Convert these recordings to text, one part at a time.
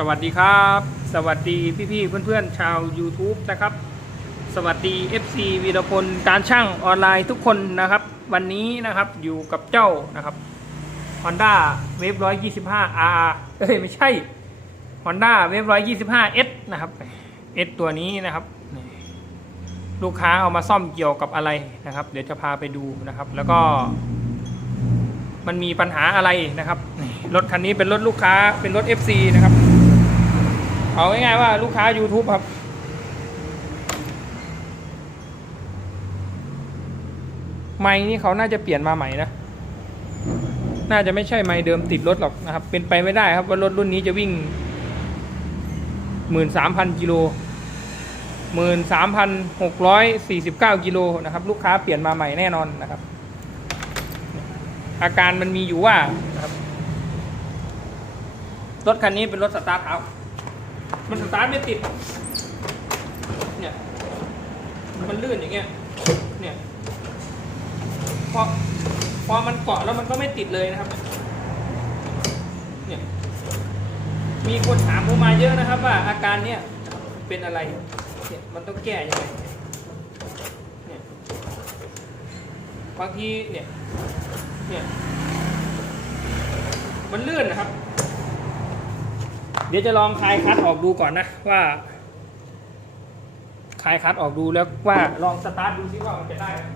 สวัสดีครับ สวัสดีพี่ๆเพื่อนๆชาว YouTube นะครับ สวัสดี FC วีรพลการช่างออนไลน์ทุกคนนะครับ วันนี้นะครับอยู่กับเจ้านะครับ Honda Wave 125 R เอ้ยไม่ใช่ Honda Wave 125 S นะครับ S ตัวนี้นะครับ ลูกค้าเอามาซ่อมเกี่ยวกับอะไรนะครับ เดี๋ยวจะพาไปดูนะครับ แล้วก็ มันมีปัญหาอะไรนะครับรถคันนี้เป็นรถลูกค้าเป็นรถ FC นะครับ เอาง่ายๆว่าลูกค้า YouTube ครับ ไม้นี่เขาน่าจะเปลี่ยนมาใหม่นะ น่าจะไม่ใช่ไม้เดิมติดรถหรอกนะครับ เป็นไปไม่ได้ครับว่ารถรุ่นนี้จะวิ่งหมื่นสามพันกิโลหมื่นสามพันหกร้อยสี่สิบเก้ากิโลนะครับ ลูกค้าเปลี่ยนมาใหม่แน่นอนนะครับ อาการมันมีอยู่ว่า รถคันนี้เป็นรถสตาร์ทเท้า มันสตาร์ทไม่ติด เนี่ย มันลื่นอย่างเงี้ย เนี่ย พอ พอมันเกาะแล้วมันก็ไม่ติดเลยนะครับ เนี่ย มีคนถามผมมาเยอะนะครับ ว่าอาการเนี้ยเป็นอะไร เนี่ย มันต้องแก้ยังไง เนี่ย บางที เนี่ย เนี่ย มันลื่นนะครับ เดี๋ยวจะลองคลายคัตออกดูก่อนนะว่าคลายคัตออกดูแล้วว่าลองสตาร์ทดูซิว่ามันจะได้ไหม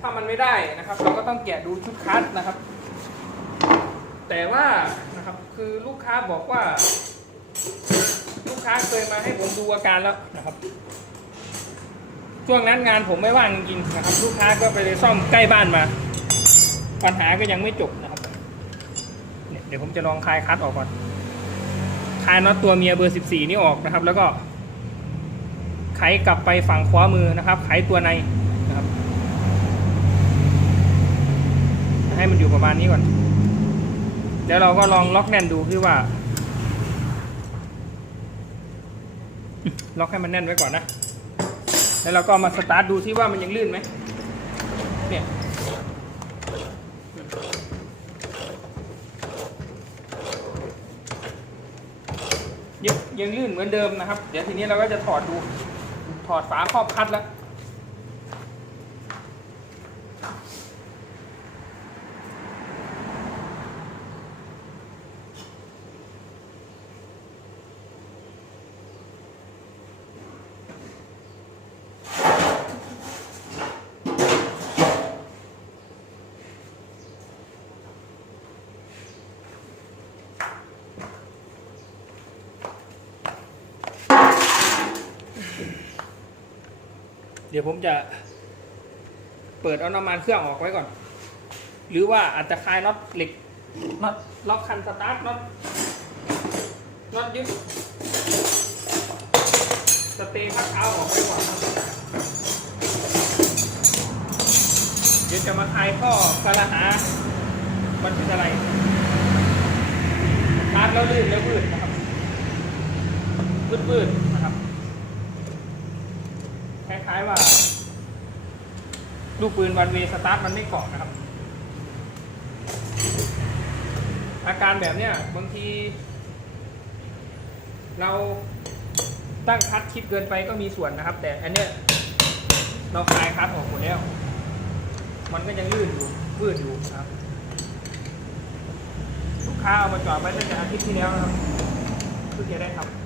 ถ้ามันไม่ได้นะครับ เราก็ต้องแกะดูชุดคัตนะครับ แต่ว่านะครับคือลูกค้าบอกว่า ลูกค้าเคยมาให้ผมดูอาการแล้วนะครับ ช่วงนั้นงานผมไม่ว่างจริงๆนะครับ ลูกค้าก็ไปซ่อมใกล้บ้านมา ปัญหาก็ยังไม่จบนะครับ เดี๋ยวผมจะลองคลายคัตออกก่อน คลายน็อตตัวเมียเบอร์ 14 นี่ออกนะครับ แล้วก็ไขกลับไปฝั่งขวามือนะครับ ไขตัวในนะครับ ให้มันอยู่ประมาณนี้ก่อนเดี๋ยวเราก็ลองล็อกแน่นดูคือว่า ล็อกให้มันแน่นไว้ก่อนนะ แล้วเราก็มาสตาร์ทดูที่ว่ามันยังลื่นไหม เนี่ย ยังลื่นเหมือนเดิมนะครับ เดี๋ยวทีนี้เราก็จะถอดดู ถอดฝาครอบคัดแล้ว ดี๋ยวผมจะ เปิดเอาน้ำมันเครื่องออกไว้ก่อน หรือว่าอาจจะคลายน็อตเหล็กน็อตล็อกคันสตาร์ทน็อตน็อตยึดสเตย์พักเท้าออกไว้ก่อนเดี๋ยวจะมาคลายข้อกระหามันเป็นอะไรสตาร์ทแล้วลื่นแล้ววืดนะครับวืดๆนะครับค ล้ายๆว่าลูกปืนวันเวสตาร์ทมันไม่เกาะนะครับ อาการแบบเนี้ยบางที เราตั้งคัดคิดเกินไปก็มีส่วนนะครับ แต่อันเนี้ยเราคลายคัดออกหมดแล้ว มันก็ยังลื่นอยู่วืดอยู่ครับ ลูกค้าเอามาจอดไว้ตั้งแต่อาทิตย์ที่แล้วนะครับเพิ่งจะได้ทำ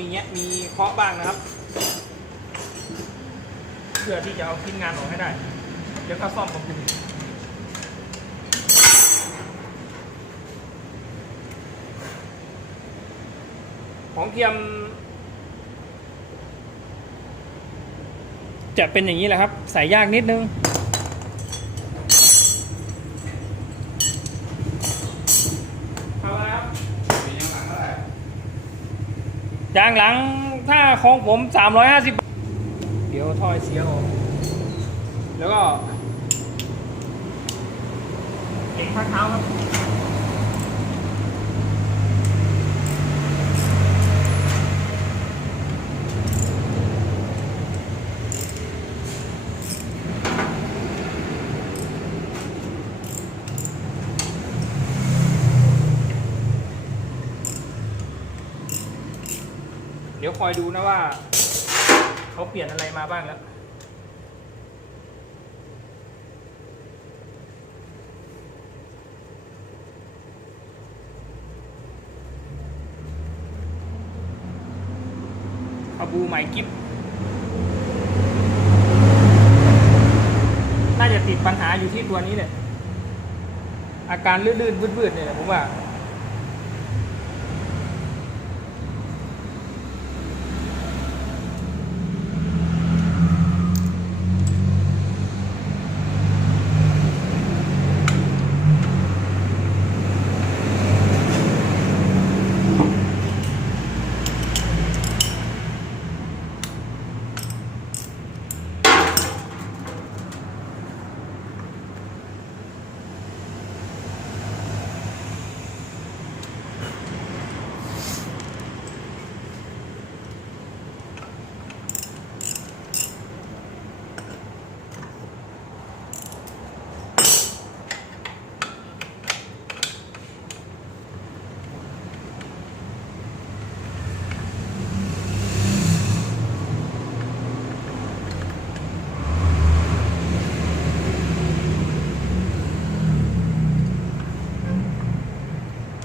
มีเงี้ยมีเคาะบ้างนะครับ เพื่อที่จะเอาชิ้นงานออกให้ได้ เดี๋ยวก็ซ่อมของคุณของเทียม จะเป็นอย่างนี้แหละครับ ใส่ยากนิดนึง เอาละครับ มี ยางหลังถ้าของผม 350 เดี๋ยวทอยเสียออกแล้วก็ เก่งพักเท้าครับ คอยดูนะว่าเขาเปลี่ยนอะไรมาบ้างแล้วคาบูใหม่กิฟน่าจะติดปัญหาอยู่ที่ตัวนี้เนี่ยอาการลื่นๆวืดๆเนี่ยผมว่า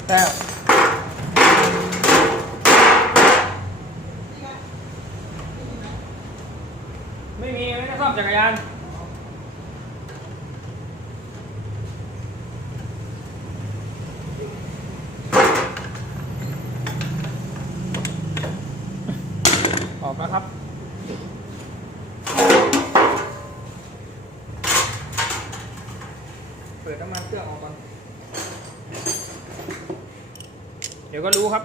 แต้วไม่มี ไม่ได้ซ่อมจักรยาน ออกแล้วครับ เปิดน้ำมันเครื่องออกก่อน เดี๋ยวก็รู้ครับ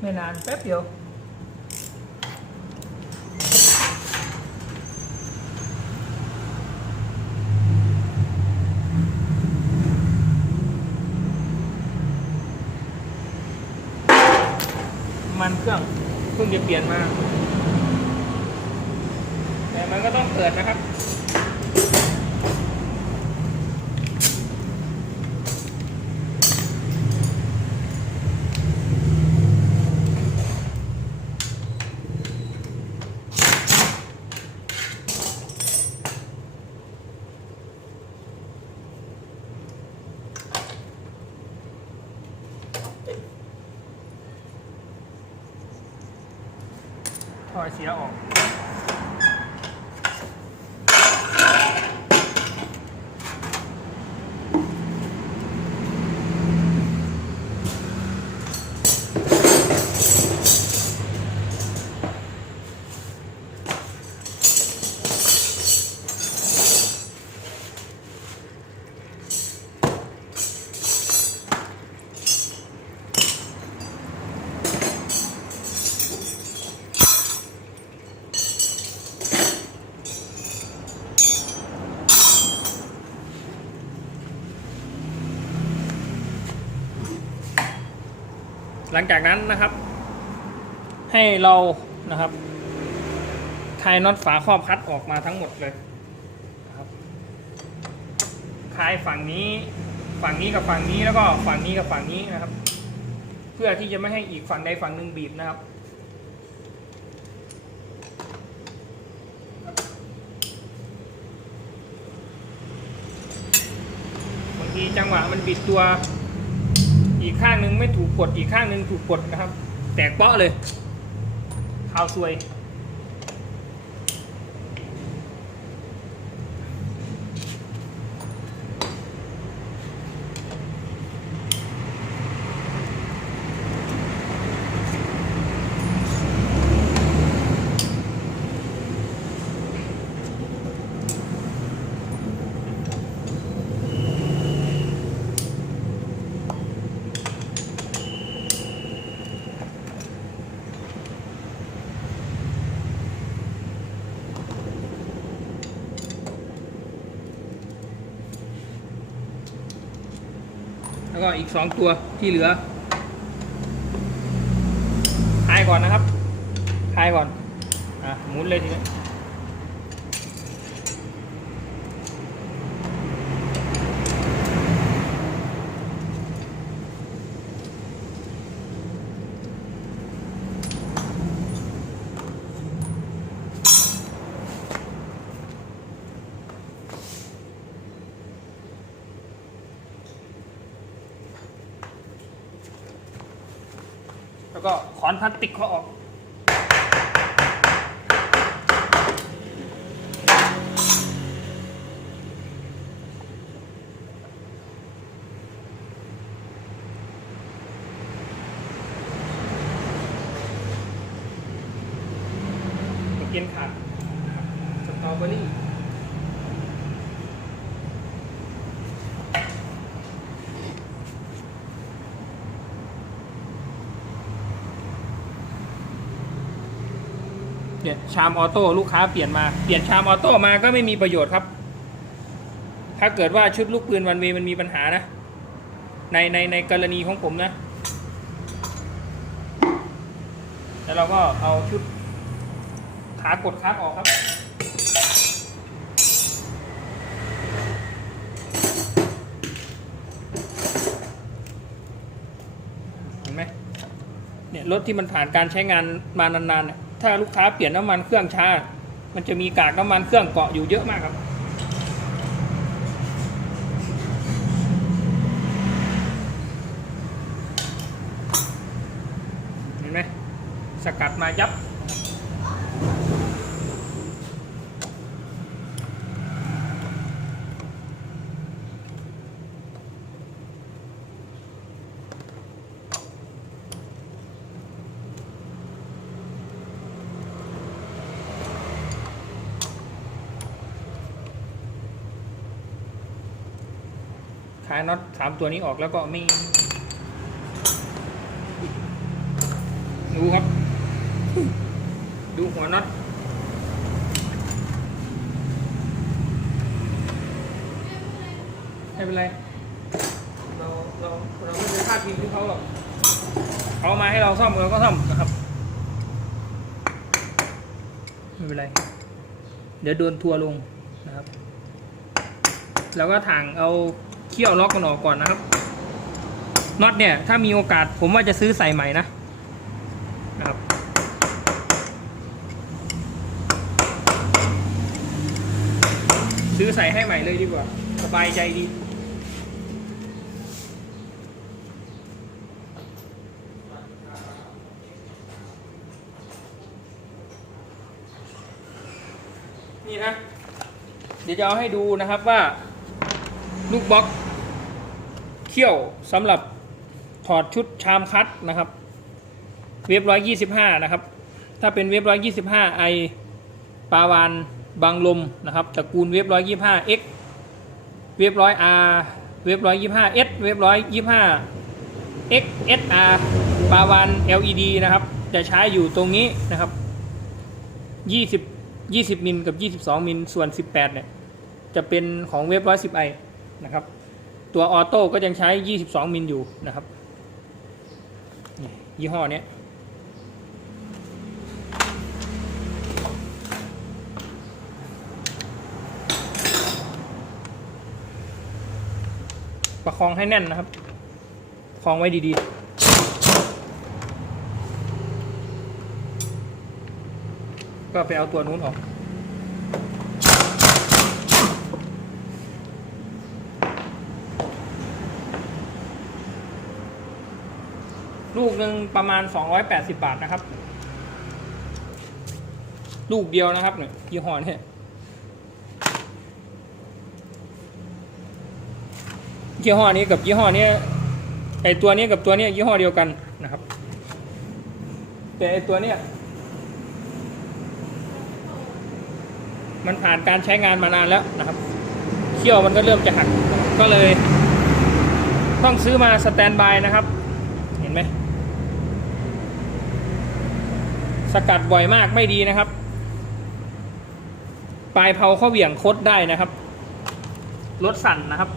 ไม่นานแป๊บเดียวมันเครื่องเพิ่งจะเปลี่ยนมา แต่มันก็ต้องเปิดนะครับ จากนั้นนะครับ ให้เรานะครับคลายน็อตฝาครอบคัดออกมาทั้งหมดเลยนะครับคลายฝั่งนี้ฝั่งนี้กับฝั่งนี้แล้วก็ฝั่งนี้กับฝั่งนี้นะครับ เพื่อที่จะไม่ให้อีกฝั่งใดฝั่งหนึ่งบีบนะครับบางทีจังหวะมันบิดตัว อีกข้างหนึ่งไม่ถูกกดอีกข้างหนึ่งถูกกดนะครับ แตกเปาะเลยข่าวซวย ก็อีกสองตัวที่เหลือคลายก่อนนะครับคลายก่อน อะหมุนเลยทีนี้แล้ว ก็ขอนพลาสติกเขาออก เกียนขาดสตรอเบอรี่ี่ยชามออโต้ลูกค้าเปลี่ยนมาเปลี่ยนชามออโต้มาก็ไม่มีประโยชน์ครับ ถ้าเกิดว่าชุดลูกปืนวันเวมันมีปัญหานะ ในในในกรณีของผมนะ แล้วเราก็เอาชุดขากดคัดออกครับเห็นไหมเนี่ยรถที่มันผ่านการใช้งานมานานๆเนี่ย ถ้าลูกค้าเปลี่ยนน้ำมันเครื่องช้า มันจะมีกากน้ำมันเครื่องเกาะอยู่เยอะมากครับ เห็นไหมสกัดมายับ คลามตัวนี้ออกแล้วก็มีดูครับ ดูหัวน็อตไม่เป็นไร เราเราเราไม่ไปพลาดพิงที่เขาหรอกเขามาให้เราซ่อมเราก็ซ่อมนะครับ ไม่เป็นไร เดี๋ยวโดนทัวร์ลงนะครับ แล้วก็ถ่างเอา เขี้ยวล็อกมันออกก่อนนะครับน็อตเนี่ยถ้ามีโอกาสผมว่าจะซื้อใส่ใหม่นะนะครับซื้อใส่ให้ใหม่เลยดีกว่า สบายใจดีนี่นะเดี๋ยวจะเอาให้ดูนะครับว่า ลูกบล็อก ขี้ยวสำหรับถอดชุดชามคัดนะครับ เว็บร้อยยี่สิบห้านะครับ ถ้าเป็นเว็บร้อยยี่สิบห้าไอปาวานบางลมนะครับตระกูลเว็บร้อยยี่ห้า X เว็บร้อย R เว็บร้อยยี่ห้า S เว็บร้อยยี่ห้า X SR ปาวาน LED นะครับ จะใช้อยู่ตรงนี้นะครับยี่สิบยี่สิบมิลกับยี่สิบสองมิลส่วนสิบแปดเนี่ยจะเป็นของเว็บร้อยสิบไอนะครับ ตัวออโต้ก็ยังใช้ 22 มิลอยู่นะครับ ยี่ห้อเนี้ยประคองให้แน่นนะครับ ประคองไว้ดีๆก็ไปเอาตัวนู้นออก ลูกหนึ่งประมาณ 280 บาทนะครับ ลูกเดียวนะครับเนี่ยยี่ห้อนี่ยยี่ห้อนี้กับยี่ห้อนี้ไอตัวนี้กับตัวนี้ยี่ห้อเดียวกันนะครับ แต่ไอตัวเนี้ยมันผ่านการใช้งานมานานแล้วนะครับเขี้ยวมันก็เริ่มจะหักก็เลย ต้องซื้อมาสแตนบายนะครับ เห็นไหม สกัดบ่อยมากไม่ดีนะครับ ปลายเผาข้าเหวี่ยงคดได้นะครับรถสั่นนะครับ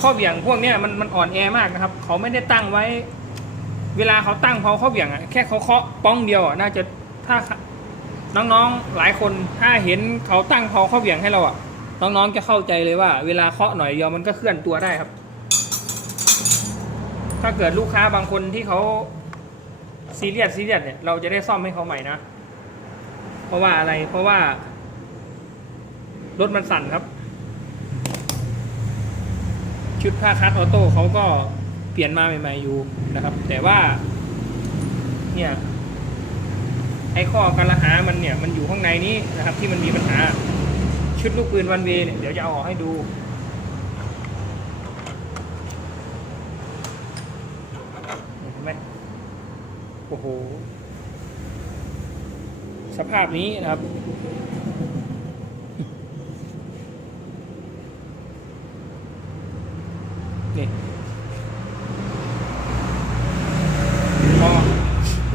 ข้อเหวี่ยงพวกเนี้ยมันมันอ่อนแอมากนะครับ เขาไม่ได้ตั้งไว้ เวลาเขาตั้งเพาข้อเหวี่ยงอะแค่เขาเคาะป้องเดียวอะน่าจะถ้าน้องๆหลายคนถ้าเห็นเขาตั้งเพาข้อเหวี่ยงให้เราอะน้องๆจะเข้าใจเลยว่า เวลาเคาะหน่อยเดียวมันก็เคลื่อนตัวได้ครับ ถ้าเกิดลูกค้าบางคนที่เขา ซีเรียสซีเรียสเนี่ยเราจะได้ซ่อมให้เขาใหม่นะ เพราะว่าอะไรเพราะว่า รถมันสั่นครับ ชุดผ้าคัดออโต้เขาก็เปลี่ยนมาใหม่ ๆ อยู่นะครับ แต่ว่า เนี่ย ไอ้ข้อการละหามันเนี่ย มันอยู่ข้างในนี้นะครับ ที่มันมีปัญหา ชุดลูกปืนวันเวเนี่ยเดี๋ยวจะเอาออกให้ดูเห็นไหม โอ้โห สภาพนี้นะครับ นี่พอ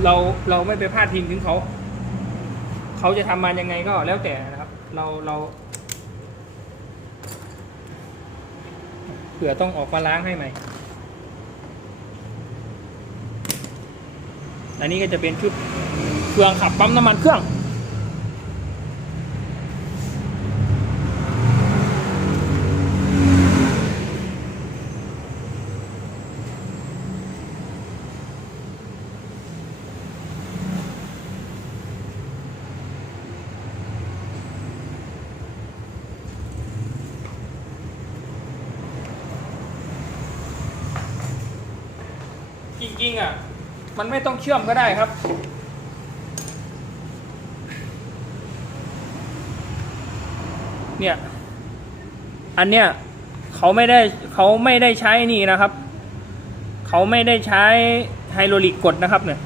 เราเราไม่ไปพลาดพิงถึงเขา เขาจะทำมายังไงก็แล้วแต่นะครับ เราเราเผื่อต้องออกมาล้างให้ใหม่ อันนี้ก็จะเป็นชุดเครื่องขับปั๊มน้ำมันเครื่อง จริงๆอะ มันไม่ต้องเชื่อมก็ได้ครับ เนี่ย อันเนี้ยเขาไม่ได้เขาไม่ได้ใช้นี่นะครับ เขาไม่ได้ใช้ไฮโดรลิกกดนะครับเนี่ย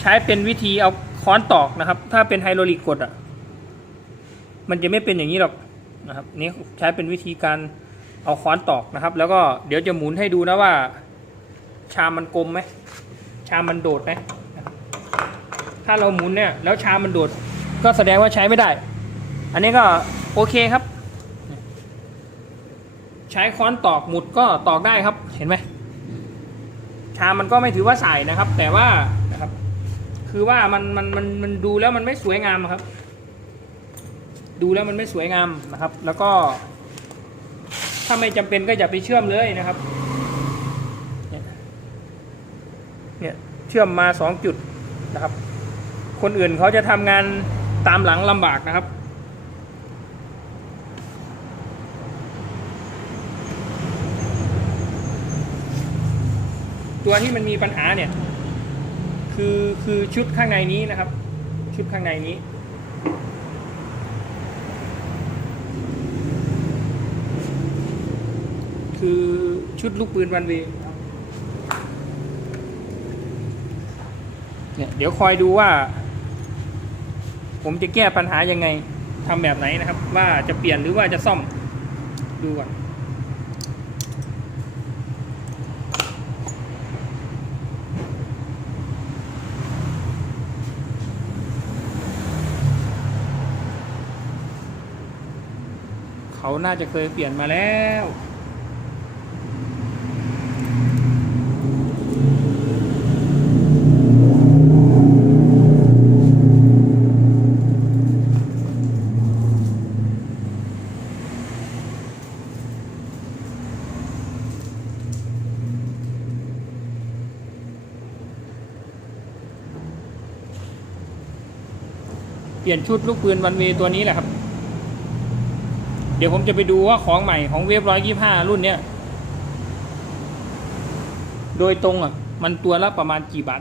ใช้เป็นวิธีเอาค้อนตอกนะครับ ถ้าเป็นไฮโดรลิกกดอะ มันจะไม่เป็นอย่างนี้หรอกนะครับ นี่ใช้เป็นวิธีการเอาค้อนตอกนะครับ แล้วก็เดี๋ยวจะหมุนให้ดูนะว่า ชามมันกลมไหม ชามมันโดดไหมถ้าเราหมุนเนี่ยแล้วชามมันโดด ก็แสดงว่าใช้ไม่ได้ อันนี้ก็โอเคครับ ใช้ค้อนตอกหมุดก็ตอกได้ครับเห็นไหมชามมันก็ไม่ถือว่าใส่นะครับ แต่ว่านะครับ คือว่ามันมันมันมันดูแล้วมันไม่สวยงามครับ ดูแล้วมันไม่สวยงามนะครับ แล้วก็ถ้าไม่จำเป็นก็อย่าไปเชื่อมเลยนะครับ เชื่อมมาสองจุดนะครับ คนอื่นเขาจะทำงานตามหลังลำบากนะครับ ตัวที่มันมีปัญหาเนี่ย คือคือชุดข้างในนี้นะครับ ชุดข้างในนี้คือชุดลูกปืนวันเวครับ เนี่ยเดี๋ยวคอยดูว่า ผมจะแก้ปัญหายังไงทำแบบไหนนะครับ ว่าจะเปลี่ยนหรือว่าจะซ่อมดูก่อนเขาน่าจะเคยเปลี่ยนมาแล้ว ลี่ยนชุดลูกปืนวันเวตัวนี้แหละครับ เดี๋ยวผมจะไปดูว่าของใหม่ของเวฟร้อยยี่ห้ารุ่นเนี้ย โดยตรงอะ มันตัวละประมาณกี่บาท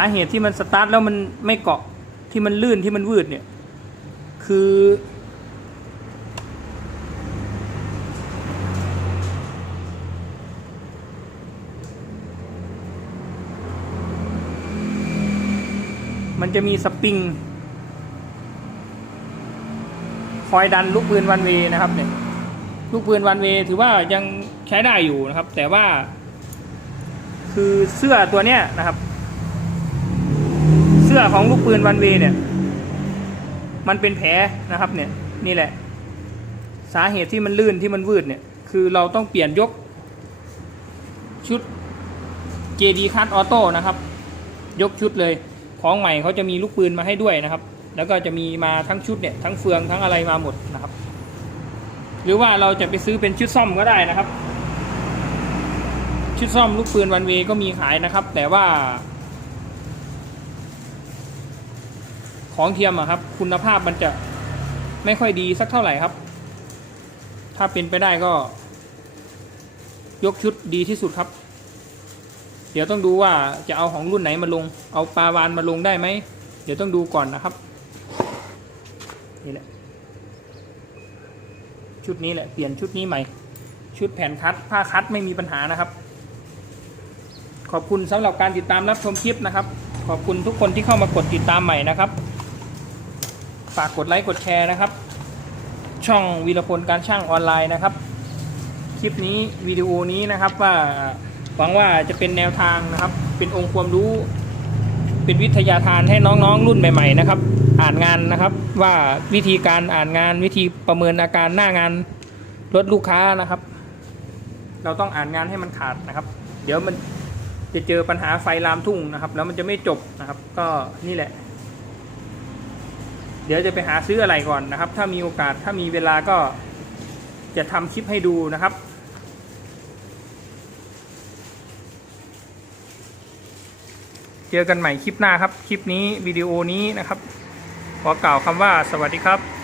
าเหตุที่มันสตาร์ทแล้วมันไม่เกาะที่มันลื่นที่มันวืดเนี่ย คือ มันจะมีสปริงคอยดันลูกปืนวันเวนะครับเนี่ยลูกปืนวันเวถือว่ายังใช้ได้อยู่นะครับ แต่ว่า คือเสื้อตัวเนี้ยนะครับ อของลูกปืนวันเวเนี่ย มันเป็นแผลนะครับเนี่ยนี่แหละ สาเหตุที่มันลื่นที่มันวืดเนี่ย คือเราต้องเปลี่ยนยก ชุด JD Cut Auto นะครับ ยกชุดเลย ของใหม่เขาจะมีลูกปืนมาให้ด้วยนะครับ แล้วก็จะมีมาทั้งชุดเนี่ยทั้งเฟืองทั้งอะไรมาหมดนะครับ หรือว่าเราจะไปซื้อเป็นชุดซ่อมก็ได้นะครับ ชุดซ่อมลูกปืนวันเวก็มีขายนะครับ แต่ว่า ของเทียมอะครับ คุณภาพมันจะไม่ค่อยดีสักเท่าไหร่ครับ ถ้าเป็นไปได้ก็ ยกชุดดีที่สุดครับ เดี๋ยวต้องดูว่าจะเอาของรุ่นไหนมาลง เอาปลาวานมาลงได้ไหม เดี๋ยวต้องดูก่อนนะครับ นี่แหละ ชุดนี้แหละ เปลี่ยนชุดนี้ใหม่ ชุดแผ่นคัด ผ้าคัดไม่มีปัญหานะครับ ขอบคุณสำหรับการติดตามรับชมคลิปนะครับ ขอบคุณทุกคนที่เข้ามากดติดตามใหม่นะครับ ฝากกดไลค์กดแชร์นะครับ ช่องวีรพลการช่างออนไลน์นะครับ คลิปนี้วิดีโอนี้นะครับว่าหวังว่าจะเป็นแนวทางนะครับ เป็นองค์ความรู้ เป็นวิทยาทานให้น้องๆ รุ่นใหม่ ๆ นะครับ อ่านงานนะครับว่าวิธีการอ่านงานวิธีประเมินอาการหน้างานรถลูกค้านะครับ เราต้องอ่านงานให้มันขาดนะครับ เดี๋ยวมันจะเจอปัญหาไฟลามทุ่งนะครับ แล้วมันจะไม่จบนะครับ ก็นี่แหละ เดี๋ยวจะไปหาซื้ออะไรก่อนนะครับ ถ้ามีโอกาสถ้ามีเวลาก็จะทำคลิปให้ดูนะครับ เจอกันใหม่คลิปหน้าครับ คลิปนี้วิดีโอนี้นะครับ ขอกล่าวคำว่าสวัสดีครับ